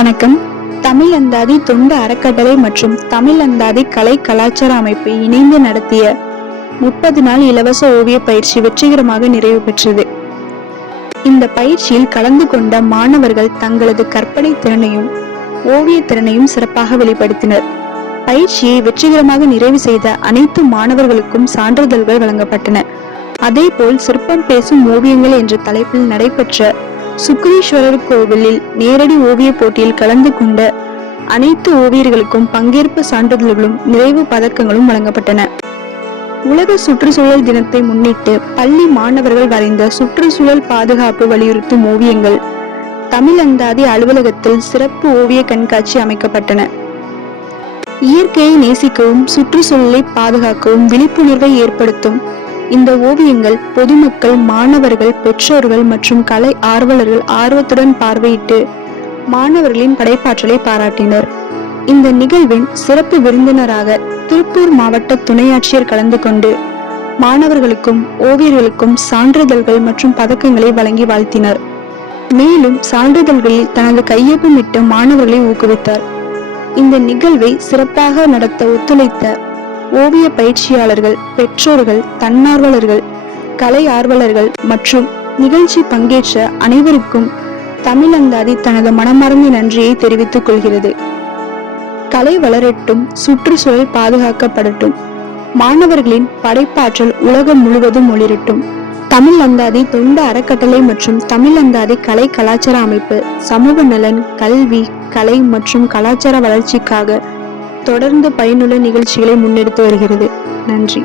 வணக்கம். தமிழ் அந்தாதி தொண்டு அறக்கட்டளை மற்றும் தமிழ் அந்தாதி கலை கலாச்சார அமைப்பு இணைந்து நடத்திய 30 நாள் இலவச ஓவிய பயிற்சி வெற்றிகரமாக நிறைவு பெற்றது. இந்த பயிற்சியில் கலந்து கொண்ட மாணவர்கள் தங்களது கற்பனை திறனையும் ஓவிய திறனையும் சிறப்பாக வெளிப்படுத்தினர். பயிற்சியை வெற்றிகரமாக நிறைவு செய்த அனைத்து மாணவர்களுக்கும் சான்றிதழ்கள் வழங்கப்பட்டன. அதேபோல் சிற்பம் பேசும் ஓவியங்கள் என்ற தலைப்பில் நடைபெற்ற சுக்ரீஸ்வரர் கோவிலில் நேரடி ஓவிய போட்டியில் கலந்து கொண்ட அனைத்து ஓவியர்களுக்கும் பங்கேற்பு சான்றிதழ்களும் நிறைவு பதக்கங்களும் வழங்கப்பட்டன. உலக சுற்றுச்சூழல் தினத்தை முன்னிட்டு பள்ளி மாணவர்கள் வரைந்த சுற்றுச்சூழல் பாதுகாப்பு வலியுறுத்தும் ஓவியங்கள் தமிழ் அந்தாதி அலுவலகத்தில் சிறப்பு ஓவிய கண்காட்சி அமைக்கப்பட்டன. இயற்கையை நேசிக்கவும் சுற்றுச்சூழலை பாதுகாக்கவும் விழிப்புணர்வை ஏற்படுத்தும் இந்த ஓவியங்கள் பொதுமக்கள், மாணவர்கள், பெற்றோர்கள் மற்றும் கலை ஆர்வலர்கள் ஆர்வத்துடன் பார்வையிட்டு மாணவர்களின் படைப்பாற்றலை பாராட்டினர். இந்த நிகழ்வின் சிறப்பு விருந்தினராக திருப்பூர் மாவட்ட துணை ஆட்சியர் கலந்து கொண்டு மாணவர்களுக்கும் ஓவியர்களுக்கும் சான்றிதழ்கள் மற்றும் பதக்கங்களை வழங்கி வாழ்த்தினார். மேலும் சான்றிதழ்களில் தனது கையொப்பமிட்டு மாணவர்களை ஊக்குவித்தார். இந்த நிகழ்வை சிறப்பாக நடத்த ஒத்துழைத்த ஓவிய பயிற்சியாளர்கள், பெற்றோர்கள், தன்னார்வலர்கள், கலை ஆர்வலர்கள் மற்றும் நிகழ்ச்சி பங்கேற்ற அனைவருக்கும் தமிழ் அந்தாதி தனது மனமார்ந்த நன்றியை தெரிவித்துக் கொள்கிறது. கலை வளரட்டும், சுற்றுச்சூழல் பாதுகாக்கப்படட்டும், மாணவர்களின் படைப்பாற்றல் உலகம் முழுவதும் ஒளிரட்டும். தமிழ் அந்தாதி தொண்டு அறக்கட்டளை மற்றும் தமிழ் அந்தாதி கலை கலாச்சார அமைப்பு சமூக நலன், கல்வி, கலை மற்றும் கலாச்சார வளர்ச்சிக்காக தொடர்ந்து பயனுள்ள நிகழ்ச்சிகளை முன்னெடுத்து வருகிறது. நன்றி.